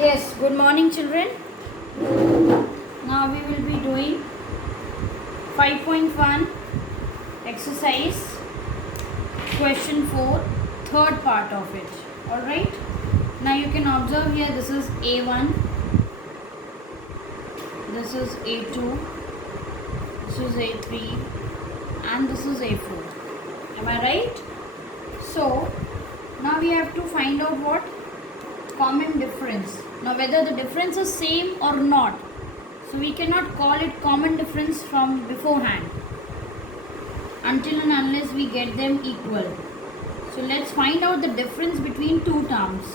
Yes, good morning children. Now we will be doing 5.1 exercise question 4, third part of it. Alright. Now you can observe here this is A1, this is A2, this is A3 and this is A4. Am I right? So now we have to find out what? Common difference. Now whether the difference is same or not. So we cannot call it common difference from beforehand until and unless we get them equal. So let's find out the difference between two terms.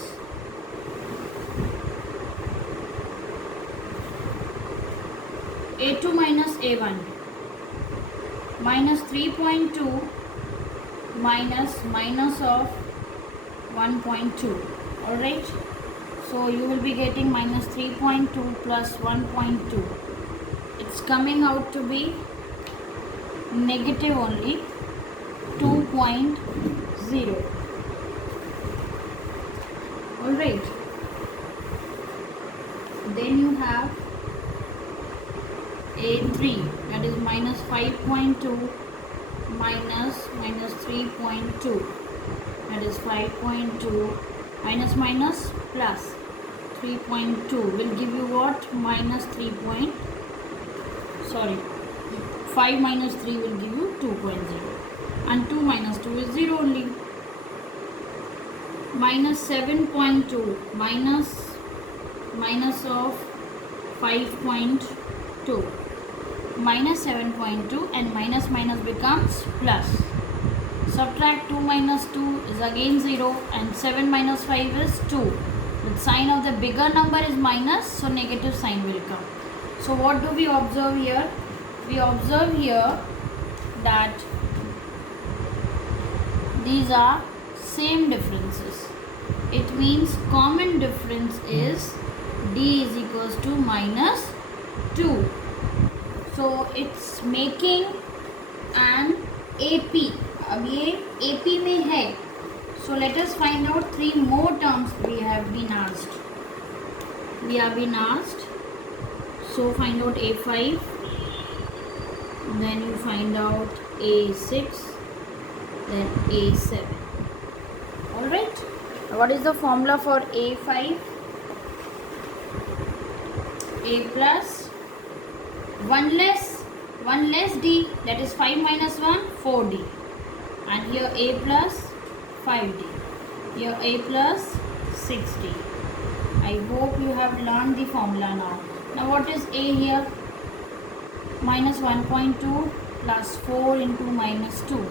A2 minus A1 minus 3.2 minus of 1.2. Alright. So you will be getting minus 3.2 plus 1.2. It's coming out to be negative only 2.0. Alright. Then you have A3, that is minus 5.2 minus 3.2, that is 5.2 minus plus 3.2 will give you what? Minus 5 minus 3 will give you 2.0, and 2 minus 2 is 0 only. Minus 7.2 minus of 5.2, minus 7.2, and minus becomes plus. Subtract 2 minus 2 is again 0, and 7 minus 5 is 2. The sign of the bigger number is minus, so negative sign will come. So what do we observe here? We observe here that these are same differences. It means common difference is D is equals to minus 2. So it's making an AP. अब ये AP में है. So let us find out 3 more terms we have been asked. So find out A5, then you find out A6, then A7. Alright. What is the formula for A5? A plus 1 less D, that is 5 minus 1, 4D. And here A plus 5D. Here A plus 6D. I hope you have learned the formula now. Now what is A here? Minus 1.2 plus 4 into minus 2.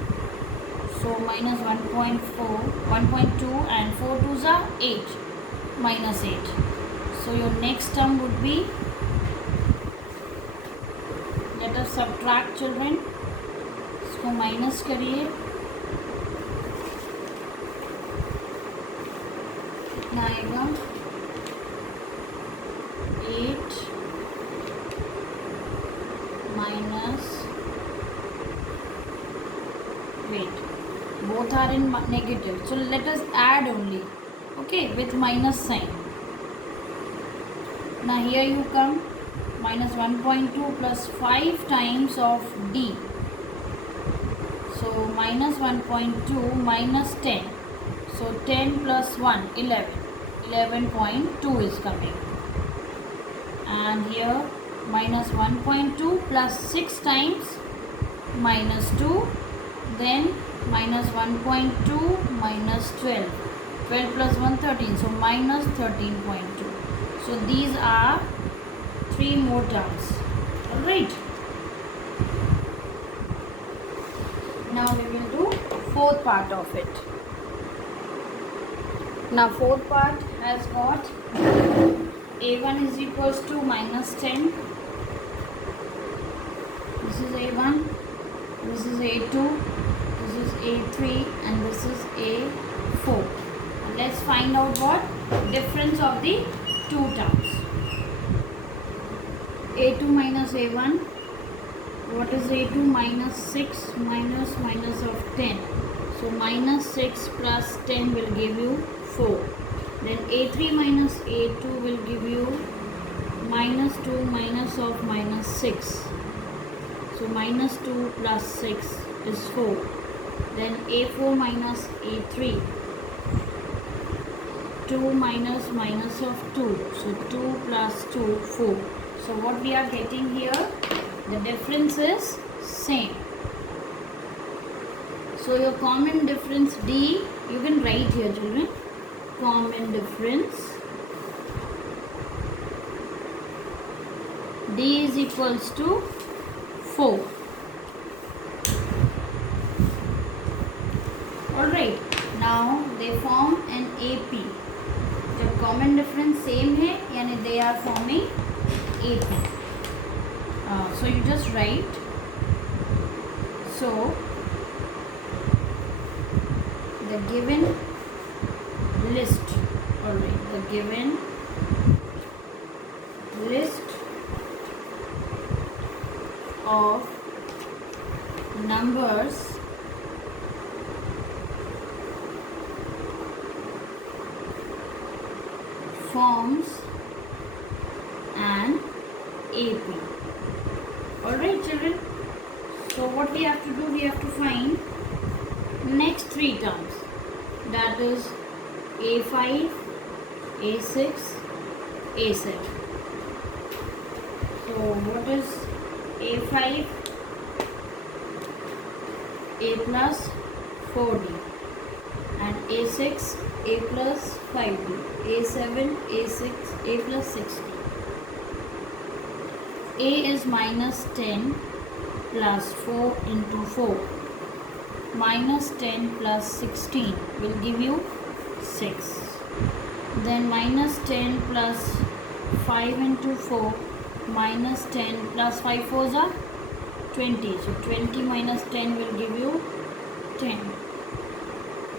So minus 1.2 and 4 2s are 8. Minus 8. So your next term would be, let us subtract children. इसको minus करिए. कितना आएगा? 8 minus, wait, both are in negative, so let us add only, okay, with minus sign. Now here you come, minus 1.2 plus 5 times of D. So minus 1.2 minus 10. So 10 plus 1, 11. 11.2 is coming. And here minus 1.2 plus 6 times minus 2. Then minus 1.2 minus 12. 12 plus 1, 13. So minus 13.2. So these are 3 more terms. Alright. Now we will do fourth part of it. Now fourth part has got A1 is equals to minus 10. This is A1. This is A2. This is A3 and this is A4. Let's find out what difference of the two terms. A2 minus A1. What is A2? Minus 6 minus of 10. So minus 6 plus 10 will give you 4. Then A3 minus A2 will give minus of minus 6. So minus 2 plus 6 is 4. Then A4 minus A3. 2 minus minus of 2. So 2 plus 2, 4. So what we are getting here, the difference is same. So your common difference D, you can write here children, common difference D is equals to 4. Alright, now they form an AP. जब common difference same है यानी they are forming AP. So you just write. So the given list, alright, the given list of numbers forms an AP. Alright children, so what we have to do, we have to find next 3 terms, that is A5, A6, A7. So what is A5? A plus 4D, and A6 A plus 5D, A7 A6 A plus 6D. A is minus 10 plus 4 into 4. Minus 10 plus 16 will give you 6. Then minus 10 plus 5 into 4, minus 10 plus 5 4s are 20. So 20 minus 10 will give you 10.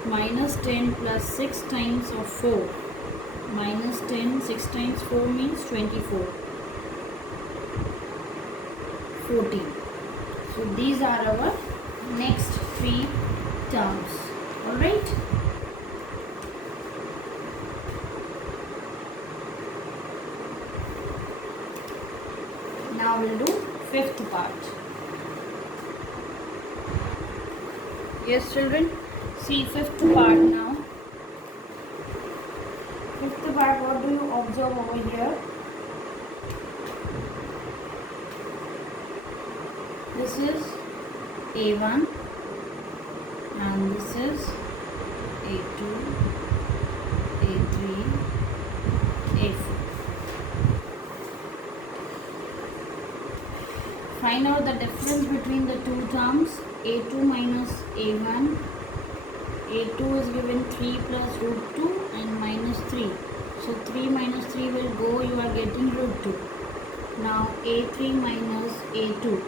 Minus 10 plus 6 times of 4. Minus 10, 6 times 4 means 24. 14. So these are our next 3 terms. Alright. Now we'll do 5th part. Yes children, see 5th part now. 5th part, what do you observe over here? This is A1 and this is A2, A3, A4. Find out the difference between the 2 terms. A2 minus A1. A2 is given 3 plus root 2 and minus 3. So 3 minus 3 will go, you are getting root 2. Now A3 minus A2.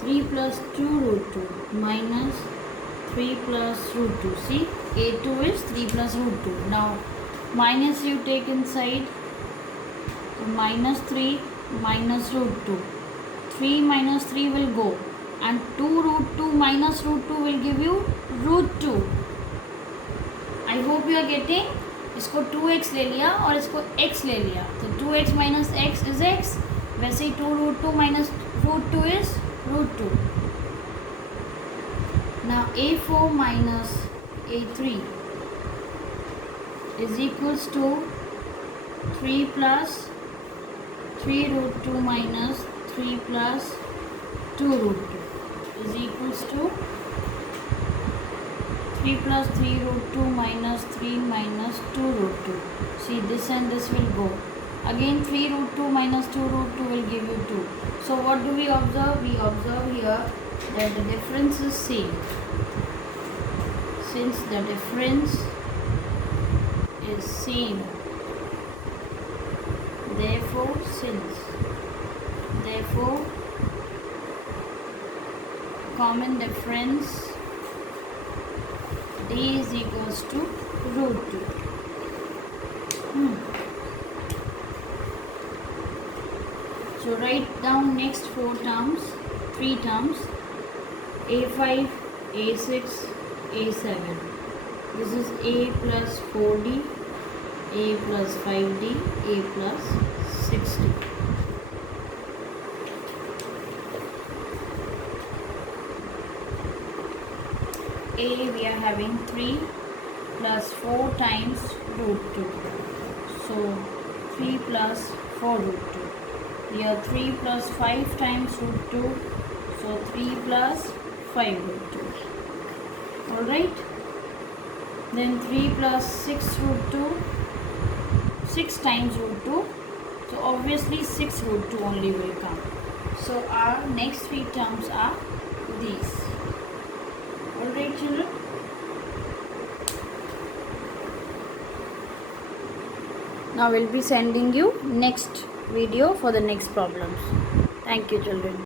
3 plus 2 root 2 minus 3 plus root 2. See, A2 is 3 plus root 2. Now minus you take inside. So minus 3 minus root 2. 3 minus 3 will go. And 2 root 2 minus root 2 will give you root 2. I hope you are getting. इसको 2x ले लिया और इसको x ले लिया. तो 2x minus x is x. वैसे ही 2 root 2 minus root 2 is root 2. Now A4 minus A3 is equals to 3 plus 3 root 2 minus 3 plus 2 root 2 is equals to 3 plus 3 root 2 minus 3 minus 2 root 2. See, this and this will go. Again 3 root 2 minus 2 root 2 will give you 2. So what do we observe? We observe here that the difference is same. Since the difference is same, therefore common difference D is equals to root 2. So write down next 3 terms, A5, A6, A7. This is A plus 4D, A plus 5D, A plus 60. A we are having 3 plus 4 times root 2. So 3 plus 4 root 2. Here 3 plus 5 times root 2. So 3 plus 5 root 2. Alright. Then 3 plus 6 root 2. 6 times root 2. So obviously 6 root 2 only will come. So our next 3 terms are these. Alright children. Now we'll be sending you next video for the next problems. Thank you children.